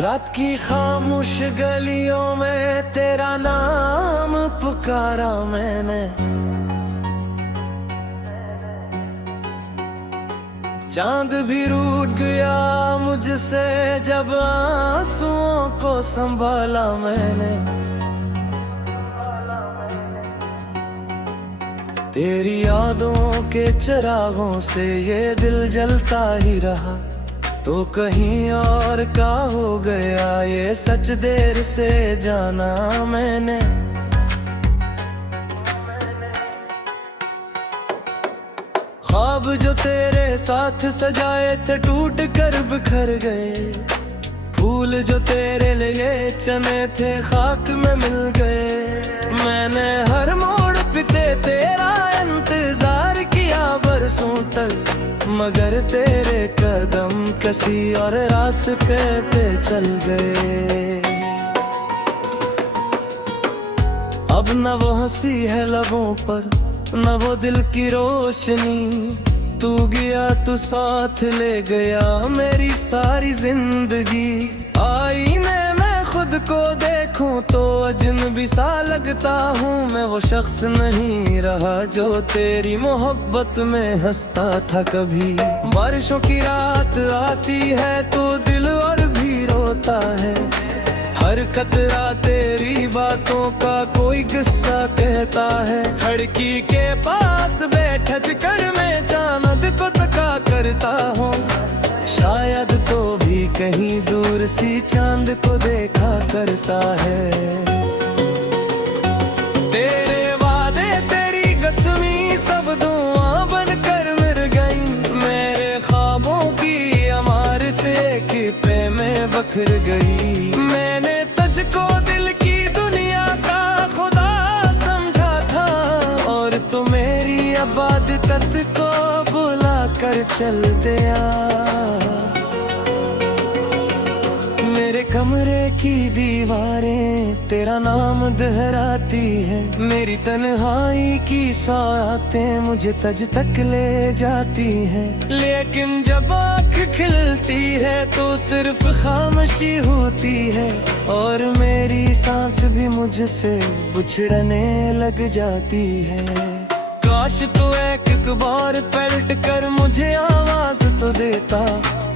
रात की खामोश गलियों में तेरा नाम पुकारा मैंने, चांद भी रूठ गया मुझसे जब आंसुओं को संभाला मैंने। तेरी यादों के चिरागों से ये दिल जलता ही रहा, तो कहीं और का हो गया ये सच देर से जाना मैंने। ख्वाब जो तेरे साथ सजाए थे टूट कर बिखर गए, फूल जो तेरे लिए चने थे खाक में मिल गए। मैंने हर मोड़ पे तेरा इंतजार किया बरसों तक, मगर तेरे कदम किसी और रास्ते पे चल गए। अब न वो हंसी है लबों पर न वो दिल की रोशनी, तू गया तू साथ ले गया मेरी सारी जिंदगी। आईने में खुद को देखूं तो अजनबी सा लगता हूँ, मैं वो शख्स नहीं रहा जो तेरी मोहब्बत में हंसता था कभी। बारिशों की रात आती है तो दिल और भी रोता है, हर कतरा तेरी बातों का कोई किस्सा कहता है। खिड़की के पास बैठ कर मैं चांद को तका करता हूँ, शायद तो भी कहीं दूर सी चांद को देखा करता है। तेरे वादे तेरी कसमी सब दुआ बनकर मिट गई, मेरे ख्वाबों की इमारत एक पे में बखर गई। मैंने तुझको दिल की दुनिया का खुदा समझा था, और तू मेरी इबादत को बुला कर चल दिया। मेरे कमरे की दीवारें तेरा नाम दोहराती है, मेरी तन्हाई की सातें मुझे तज तक ले जाती हैं। लेकिन जब आँख खिलती है तो सिर्फ खामोशी होती है, और मेरी सांस भी मुझसे बिछड़ने लग जाती है। काश तू एक बार पलट कर मुझे आवाज तो देता,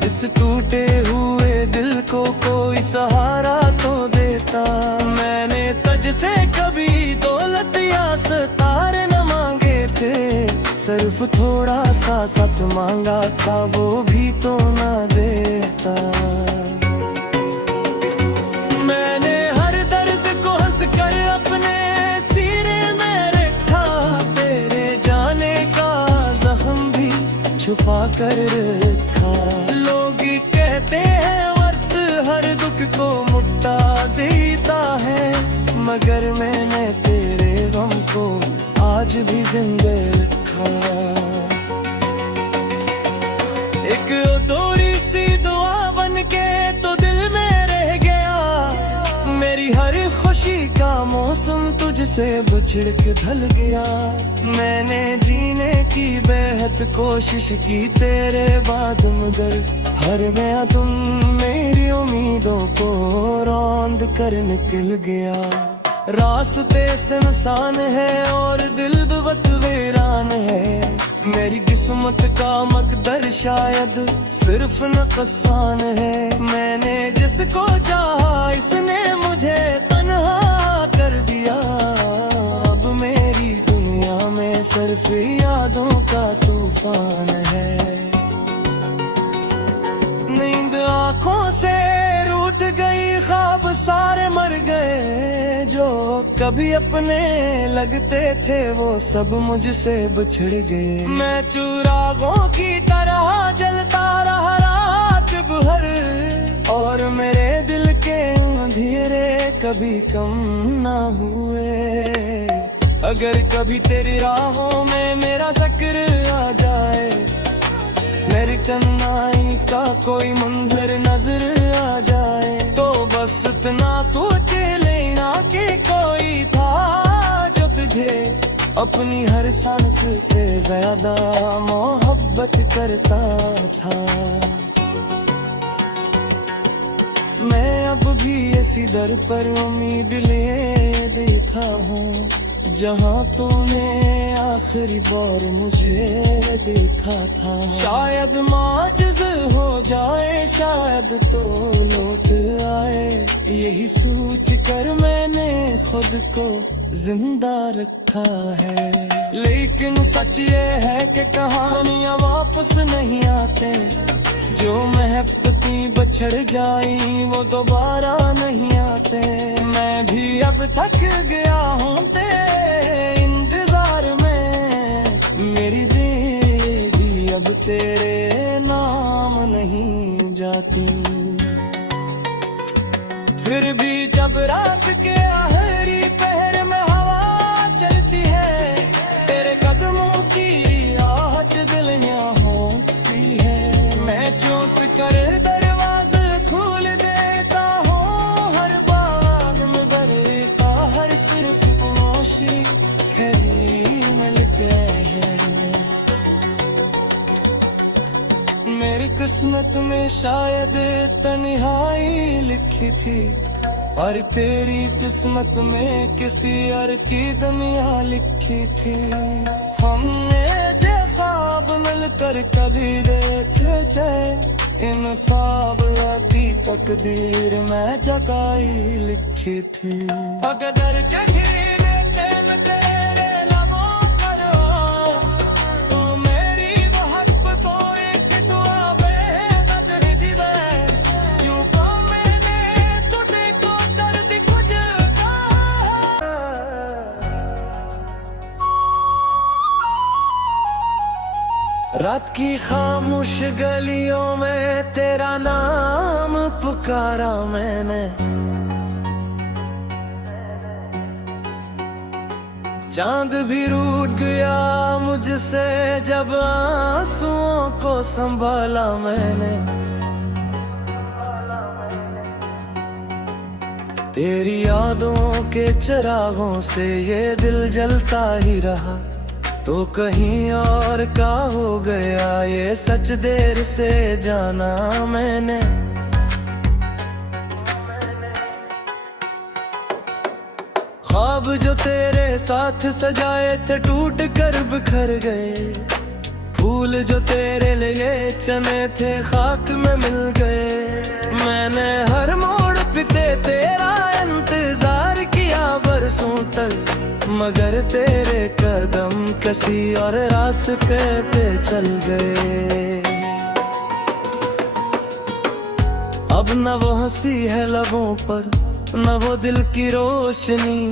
इस टूटे हुए दिल को कोई सहारा तो देता। मैंने तुझसे कभी दौलत या सितारे न मांगे थे, सिर्फ थोड़ा सा साथ मांगा था वो भी तो न देता। मैंने हर दर्द को हंस कर अपने सीने में रखा, तेरे जाने का जख्म भी छुपा कर रखा। लोग कहते हैं वक्त हर दुख को मुट्टा देता है, मगर मैंने तेरे गम को आज भी जिंदा रखा। एक अधूरी सी दुआ बनके तो दिल में रह गया, मेरी हर खुशी का मौसम तुझसे बिछड़ के ढल गया। मैंने जीने की बेहद कोशिश की तेरे बाद, मगर हर गया तुम मेरी उम्मीदों को रौंद कर निकल गया। रास्ते सुनसान है और दिल बहुत वीरान है, मेरी किस्मत का मकदर शायद सिर्फ नुकसान है। मैंने जिसको चाहा इसने मुझे तन्हा कर दिया, अब मेरी दुनिया में सिर्फ यादों का तूफान है। नींद आँखों से रूठ गई, ख्वाब सारे मर गए, जो कभी अपने लगते थे वो सब मुझसे बिछड़ गए। मैं चिरागों की तरह जलता रहा रात भर, और मेरे दिल के अंधेरे कभी कम ना हुए। अगर कभी तेरी राहों में मेरा जिक्र आ जाए, मेरी तन्हाई का कोई मंजर नजर आ जाए, तो बस इतना सोच लेना कि कोई था जो तुझे अपनी हर सांस से ज्यादा मोहब्बत करता था। मैं अब भी इसी दर पर उम्मीद लिए देखा हूँ, जहाँ तूने आखिरी बार मुझे देखा था। शायद माजिज़ हो जाए, शायद तो लौट आए, यही सोच कर मैंने खुद को जिंदा रखा है। लेकिन सच ये है कि कहानियाँ वापस नहीं आते, जो महबती बछड़ जाई वो दोबारा नहीं आते। मैं भी अब थक गया हूँ तेरे इंतजार में, मेरी दिल भी अब तेरे नाम नहीं जाती। फिर भी जब रात के आखिरी पहर में हवा चलती है, तेरे कदमों की आहट दिल यहाँ होती है। मैं चौंक कर दरवाजे खोल देता हूँ, हर बाग में बरता हर सिर्फ मोशी खैर मिलते हैं। मेरी किस्मत में शायद तन्हाई लिखी थी, और तेरी किस्मत में किसी और की दुनिया लिखी थी। हमने जो ख्वाब मिलकर कभी देखे थे, इन ख्वाबाती तकदीर में जगाई लिखी थी। अगर जगीरे प्रेम तेरे लबों पर हो, तू मेरी मोहब्बतों एक दुआ बेहद दे दे। यूं को मैंने तुझे को दर्द कुछ कहा। रात की खामोश गलियों में तेरा नाम पुकारा मैंने, चांद भी रूठ गया मुझसे जब आंसुओं को संभाला मैंने। तेरी यादों के चिरागों से ये दिल जलता ही रहा, तो कहीं और का हो गया ये सच देर से जाना मैंने। ख्वाब जो तेरे साथ सजाए थे टूट कर बिखर गए, फूल जो तेरे लिए चने थे खाक में मिल गए। मैंने हर मोड़ पे तेरा इंतजार किया बरसों तक, मगर तेरे कदम किसी और रास्ते पे चल गए। अब न वो हंसी है लबों पर, न वो दिल की रोशनी,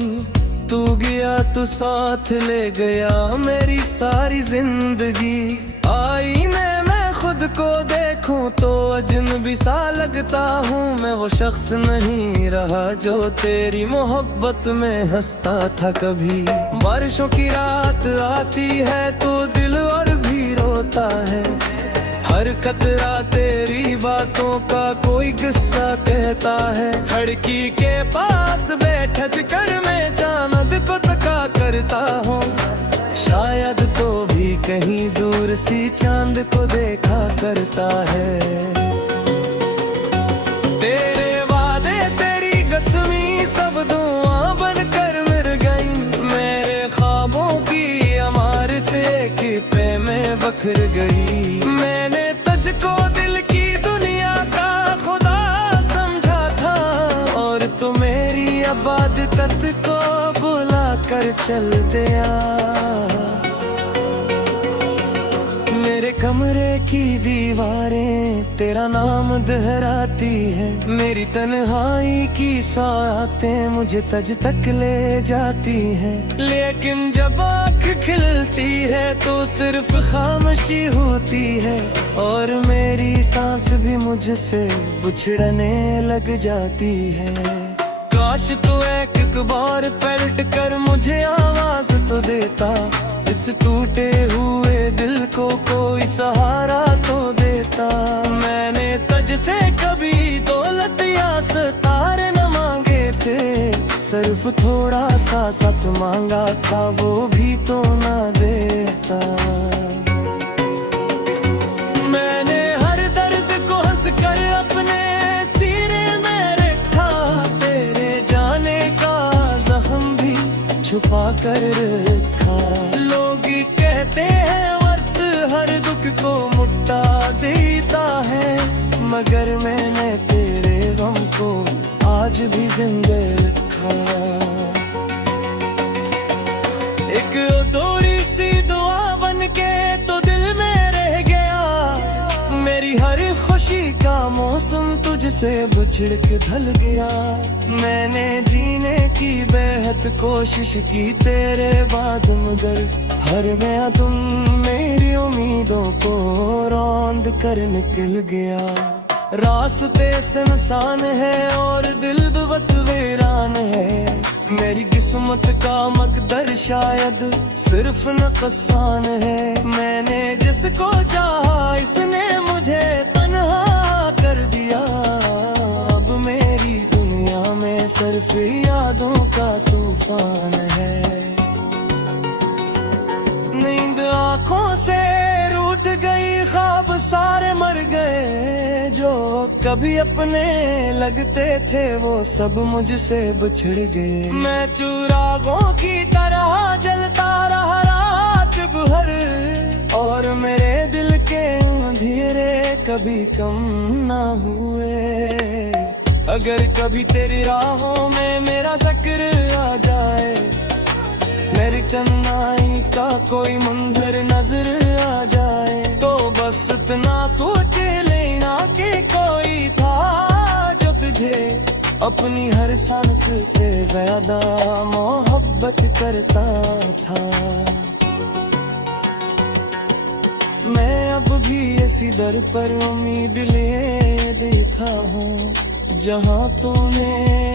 तू गया तो साथ ले गया मेरी सारी जिंदगी। आईने में खुद को देखूं तो अजनबी सा लगता हूँ, मैं वो शख्स नहीं रहा जो तेरी मोहब्बत में हंसता था कभी। बारिशों की रात आती है तो दिल और भी रोता है, हर कतरा तेरी बातों का कोई किस्सा कहता है। खिड़की के पास बैठ कर मैं चांद को तका करता हूँ, शायद तो भी कहीं दूर सी चांद को देखा करता है। तेरे वादे तेरी कसमी सब दुआ बनकर मिल गई, मेरे ख्वाबों की इमारत एक पे में बखर गई। मैंने तुझको दिल की दुनिया का खुदा समझा था, और तू मेरी इबादत को बुला कर चल दिया। मेरे कमरे की दीवारें तेरा नाम दोहराती है, मेरी तन्हाई की सायातें मुझे तज तक ले जाती हैं। लेकिन जब आँख खिलती है तो सिर्फ खामोशी होती है, और मेरी सांस भी मुझसे बिछड़ने लग जाती है। काश तू एक बार पलट कर मुझे आवाज तो देता, इस टूटे हुए दिल को कोई सहारा तो देता। मैंने तुझसे कभी दौलत या सितारे न मांगे थे, सिर्फ थोड़ा सा साथ मांगा था, वो भी तो न देता। मैंने हर दर्द को हंस कर अपने सीने में कर रखा। लोग कहते हैं वक्त हर दुख को मुट्टा देता है, मगर मैंने तेरे गम को आज भी जिंदा रखा। एक अधूरी सी दुआ बनके तो दिल में रह गया, मेरी हर खुशी का मौसम तुझसे बिछड़ के ढल गया। मैंने जीने की बेहद कोशिश की तेरे बाद, मगर हर गया तुम मेरी उम्मीदों को रौंद कर निकल गया। रास्ते सुनसान है और दिल बहुत वीरान है, मेरी किस्मत का मकदर शायद सिर्फ नुकसान है। मैंने जिसको चाहा इसने मुझे तन्हा कर दिया, अब मेरी दुनिया में सिर्फ यादों का तूफान है। नींद आँखों से रूठ गई, ख्वाब सारे मर गए, जो कभी अपने लगते थे वो सब मुझसे बिछड़ गए। मैं चिरागों की तरह जलता रहा रात भर, और मेरे दिल के अंधेरे कभी कम ना हुए। अगर कभी तेरी राहों में मेरा जिक्र आ जाए, मेरी तन्हाई का कोई मंजर नजर आ जाए, तो बस इतना सोच लेना कि कोई था जो तुझे अपनी हर सांस से ज्यादा मोहब्बत करता था। मैं अब भी इसी दर पर उम्मीद लिए देखा हूँ, जहाँ तूने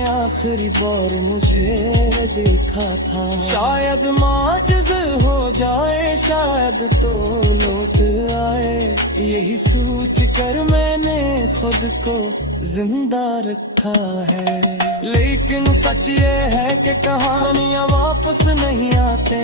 आखिरी बार मुझे देखा था। शायद माजिज़ हो जाए, शायद तो लौट आए, यही सोच कर मैंने खुद को जिंदा रखा है। लेकिन सच ये है कि कहानियाँ वापस नहीं आते,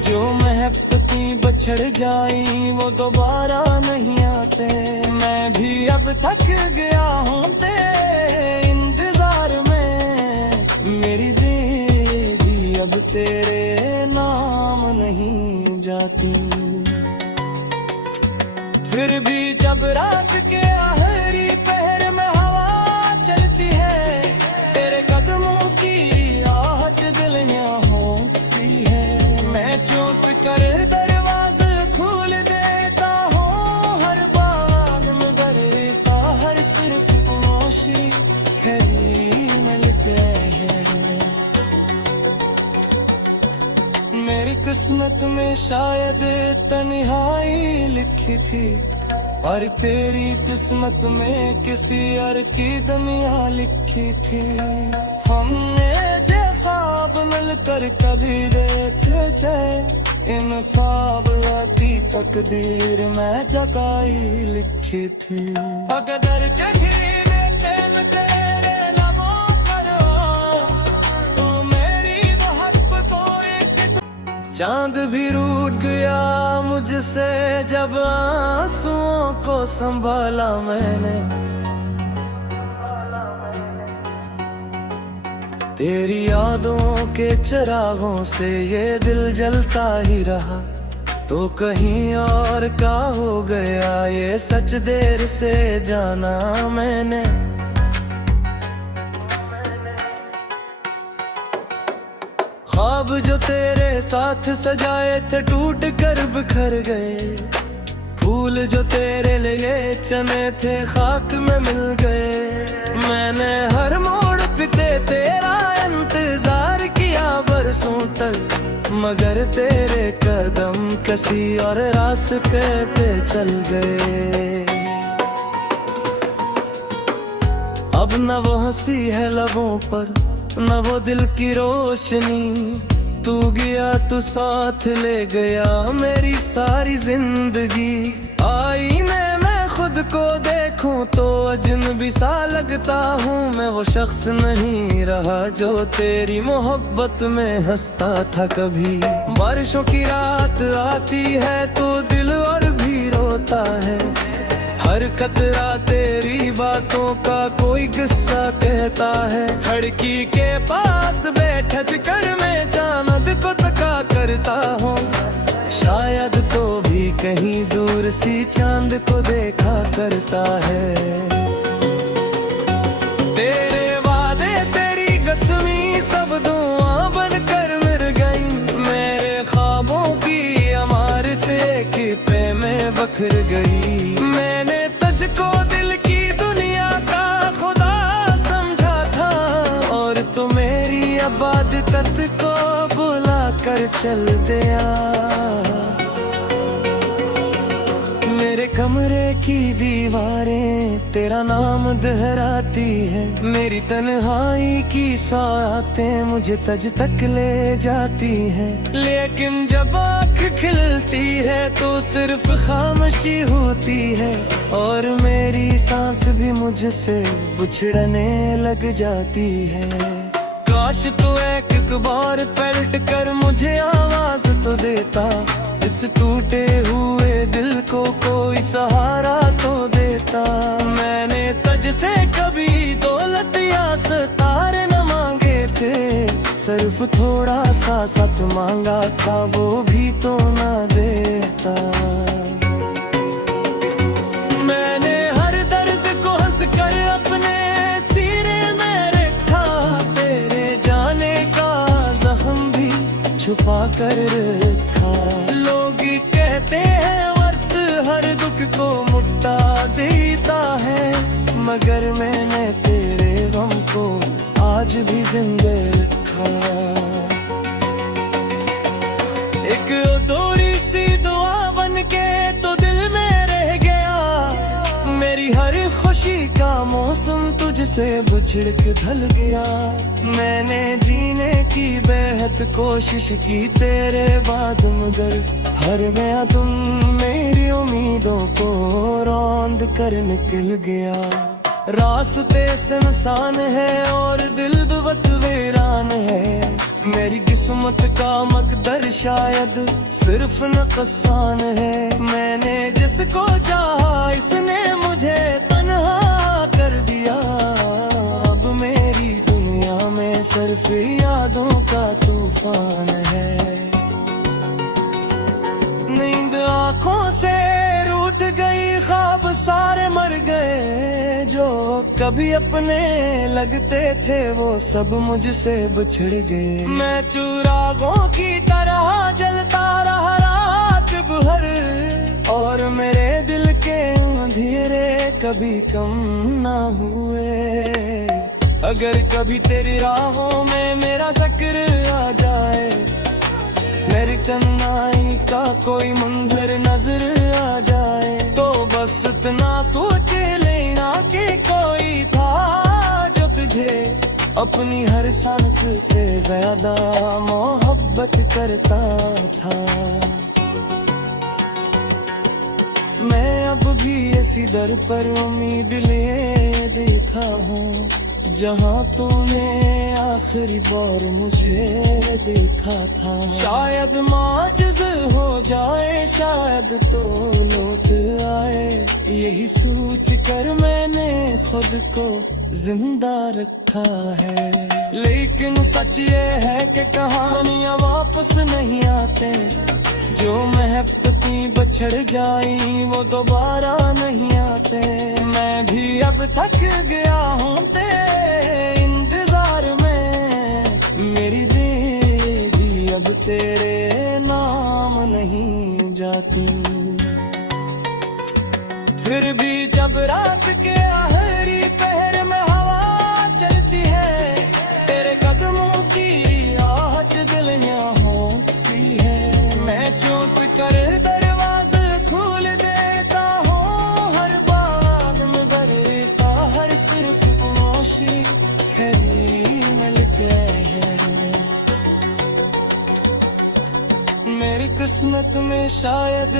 जो महबतें बछड़ जाई वो दोबारा नहीं आते। मैं भी अब थक गया हूँ तेरे इंतजार में, मेरी दिल भी अब तेरे नाम नहीं जाती। फिर भी जब रात के आखिरी पहर में हवा चलती है, तेरे कदमों की आहट दिल यहाँ होती है। मैं चुप कर दरवाजे खोल देता हूँ हर बार, मगर हर सिर्फ खामोशी खड़ी मिलते हैं। मेरी किस्मत में शायद तन्हाई लिखी थी, और तेरी किस्मत में किसी और की दुनिया लिखी थी। हमने जो ख्वाब मिलकर कभी देखे थे, इन ख्वाब आती तकदीर में जगाई लिखी थी। अगर जगीरे प्रेम तेरे लबों पर हो, तू मेरी मोहब्बत को एक चांद भी रूठ गया मुझसे जब आंसुओं को संभाला मैंने। तेरी यादों के चिरागों से ये दिल जलता ही रहा, तो कहीं और का हो गया ये सच देर से जाना मैंने। ख्वाब जो तेरे साथ सजाए थे टूट कर बिखर गए, फूल जो तेरे लिए चने थे खाक में मिल गए। मैंने हर मोड़ पे तेरा इंतजार किया बरसों तक, मगर तेरे कदम किसी और रास्ते पे चल गए। अब न वो हंसी है लबों पर, न वो दिल की रोशनी, तू गया तू साथ ले गया मेरी सारी जिंदगी। आईने में खुद को देखूं तो अजनबी सा लगता हूँ, मैं वो शख्स नहीं रहा जो तेरी मोहब्बत में हंसता था कभी। बारिशों की रात आती है तो दिल और भी रोता है, हर कतरा तेरी बातों का कोई किस्सा कहता है। खिड़की के पास बैठ कर मैं चांद को तका करता हूँ, शायद तो भी कहीं दूर सी चांद को देखा करता है। तेरे वादे तेरी कसमी सब दुआ बनकर मिल गई, मेरे ख्वाबों की इमारत एक पे में बखर गई। मैंने तुझको दिल की दुनिया का खुदा समझा था, और तू मेरी इबादत को बुला कर चल दिया। मेरे कमरे की दीवारें तेरा नाम दोहराती है, मेरी तन्हाई की सातें मुझे तज तक ले जाती हैं। लेकिन जब आँख खिलती है तो सिर्फ खामोशी होती है, और मेरी सांस भी मुझसे बिछड़ने लग जाती है। काश तू एक बार पलट कर मुझे आवाज तो देता, इस टूटे हुए दिल को कोई सहारा तो देता। मैंने तुझसे कभी दौलत या सितारे न मांगे थे, सिर्फ थोड़ा सा साथ मांगा था, वो भी तो न देता। मैंने हर दर्द को हंस कर अपने सीने में रखा, तेरे जाने का जख्म भी छुपा कर रखा। लोग कहते हैं वक्त हर दुख को मुट्टा देता है, मगर मैंने तेरे गम को आज भी जिंदा रखा। एक अधूरी सी दुआ बनके तो दिल में रह गया, मेरी हर खुशी का मौसम तुझसे बिछड़ के ढल गया। मैंने जीने की बेहद कोशिश की तेरे बाद, मगर हर गया तुम मेरी उम्मीदों को रौंद कर निकल गया। रास्ते सुनसान है और दिल बहुत वीरान है, मेरी किस्मत का मकदर शायद सिर्फ नुकसान है। मैंने जिसको चाहा इसने मुझे तन्हा कर दिया, अब मेरी दुनिया में सिर्फ यादों का तूफान है। नींद आँखों से रूठ गई, ख्वाब सारे मर गए, जो कभी अपने लगते थे वो सब मुझसे बिछड़ गए। मैं चिरागों की तरह जलता रहा रात भर, और मेरे दिल के अंधेरे कभी कम ना हुए। अगर कभी तेरी राहों में मेरा जिक्र आ जाए, मेरी तन्हाई का कोई मंजर नजर आ जाए, तो बस इतना सोच लेना कि कोई था जो तुझे अपनी हर सांस से ज्यादा मोहब्बत करता था। मैं अब भी इसी दर पर उम्मीद लिए देखा हूँ, जहाँ तूने आखिरी बार मुझे देखा था। शायद माजिज़ हो जाए, शायद तो लौट आए, यही सोच कर मैंने खुद को जिंदा रखा है। लेकिन सच ये है कि कहानियाँ वापस नहीं आते, जो महबतें बिछड़ जाई वो दोबारा नहीं आते। मैं भी अब थक गया हूँ तेरे इंतजार में, मेरी दिल भी अब तेरे नाम नहीं जाती। फिर भी जब रात के आखिरी पहर में हवा चलती है, तेरे कदमों की आहट दिल यहाँ होती है। मैं चुप कर दरवाजे खोल देता हूँ हर बार, मगर हर सिर्फ खामोशी खरी मिलते हैं। मेरी किस्मत में शायद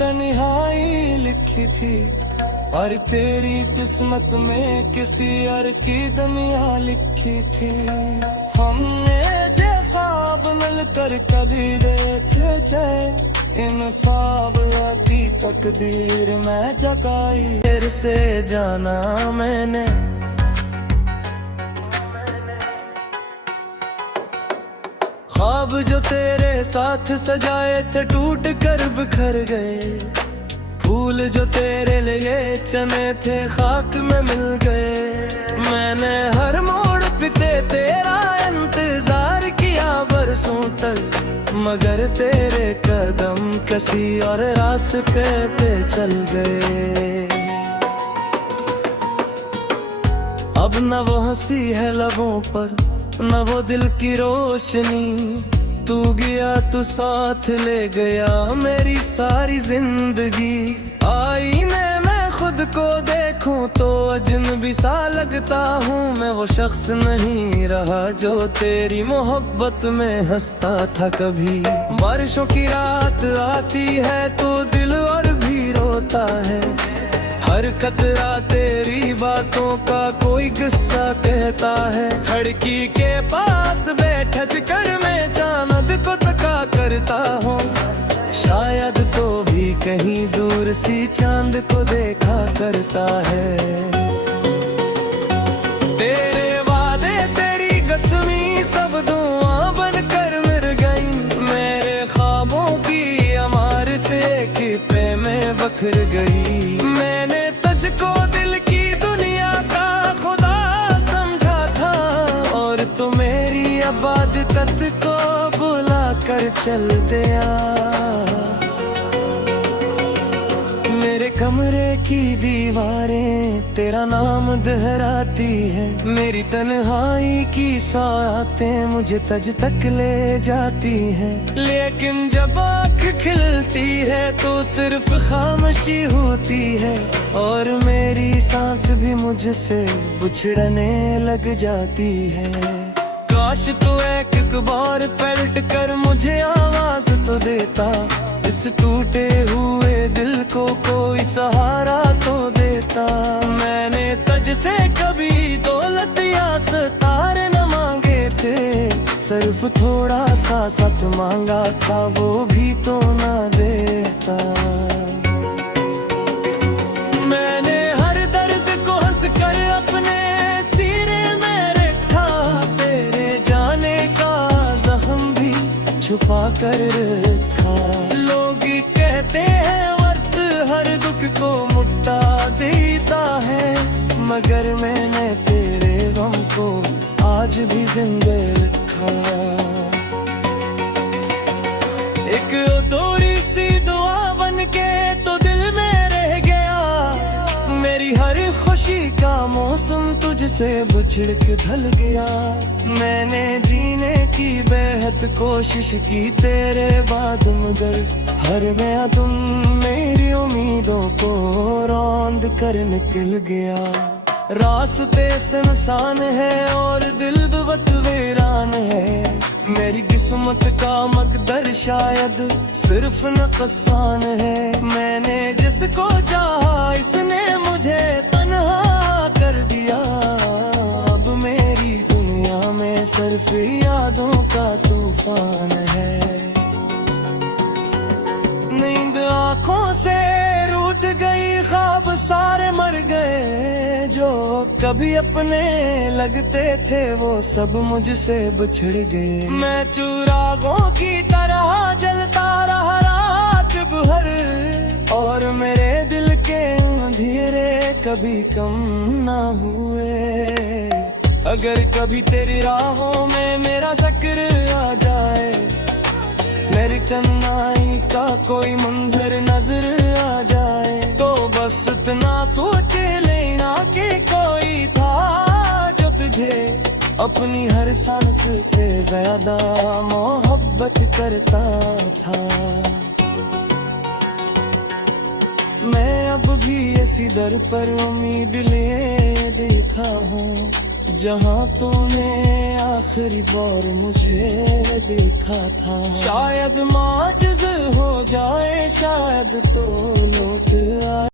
तन्हाई लिखी थी, और तेरी किस्मत में किसी और की दुनिया लिखी थी। हमने जो ख्वाब मिलकर कभी देखे थे, इन ख्वाब आती तकदीर मैं जगाई, फिर से जाना मैंने। ख्वाब जो तेरे साथ सजाए थे टूट कर बिखर गए, फूल जो तेरे लिए चने थे खाक में मिल गए। मैंने हर मोड़ पे तेरा इंतजार किया बरसों तक, मगर तेरे कदम किसी और रास्ते पे चल गए। अब न वो हंसी है लबों पर, न वो दिल की रोशनी, तू गया तू साथ ले गया मेरी सारी जिंदगी। आईने में खुद को देखूं तो अजनबी सा लगता हूँ, मैं वो शख्स नहीं रहा जो तेरी मोहब्बत में हंसता था कभी। बारिशों की रात आती है तो दिल और भी रोता है, हर कतरा तेरी बातों का कोई किस्सा कहता है। खिड़की के पास बैठ कर मैं चांद को तका करता हूँ, शायद तो भी कहीं दूर सी चांद को देखा करता है। तेरे वादे तेरी कसमी सब दुआ बनकर मिल गई, मेरे ख्वाबों की इमारत एक पे में बखर गई। मैंने तुझको दिल की दुनिया का खुदा समझा था, और तू मेरी इबादत को बुला कर चल दिया। मेरे कमरे की दीवारें तेरा नाम दोहराती है, मेरी तन्हाई की सायातें मुझे तज तक ले जाती हैं। लेकिन जब आँख खिलती है तो सिर्फ खामोशी होती है, और मेरी सांस भी मुझसे बिछड़ने लग जाती है। काश तू एक बार पलट कर मुझे आवाज तो देता, इस टूटे हुए दिल को कोई सहारा तो देता। मैंने तुझसे कभी दौलत या सितारे न मांगे थे, सिर्फ थोड़ा सा साथ मांगा था, वो भी तो ना देता। मैंने हर दर्द को हंस कर अपने सीने में रखा, तेरे जाने का जख्म भी छुपा कर रखा। लोग कहते हैं वक्त हर दुख को मुट्टा देता है, मगर मैंने तेरे गम को आज भी जिंदा रखा। एक अधूरी सी दुआ बनके तो दिल में रह गया, मेरी हर खुशी का मौसम तुझसे बिछड़ के ढल गया। मैंने जीने की बेहद कोशिश की तेरे बाद, मगर हर गया तुम मेरी उम्मीदों को रौंद कर निकल गया। रास्ते सुनसान है और दिल बहुत वीरान है, मेरी किस्मत का मकदर शायद सिर्फ नुकसान है। मैंने जिसको चाहा इसने मुझे तन्हा कर दिया, अब मेरी दुनिया में सिर्फ यादों का तूफान है। नींद आँखों से रूठ गई, ख्वाब सारे मर गए, जो कभी अपने लगते थे वो सब मुझसे बिछड़ गए। मैं चिरागों की तरह जलता रहा रात भर, और मेरे दिल के अंधेरे कभी कम ना हुए। अगर कभी तेरी राहों में मेरा जिक्र आ जाए, मेरी तन्हाई का कोई मंजर नजर आ जाए, तो बस इतना सोच लेना कि कोई था जो तुझे अपनी हर सांस से ज्यादा मोहब्बत करता था। मैं अब भी इसी दर पर उम्मीद लिए देखा हूँ, जहाँ तूने आखिरी बार मुझे देखा था। शायद माजिज़ हो जाए, शायद तो लौट आए।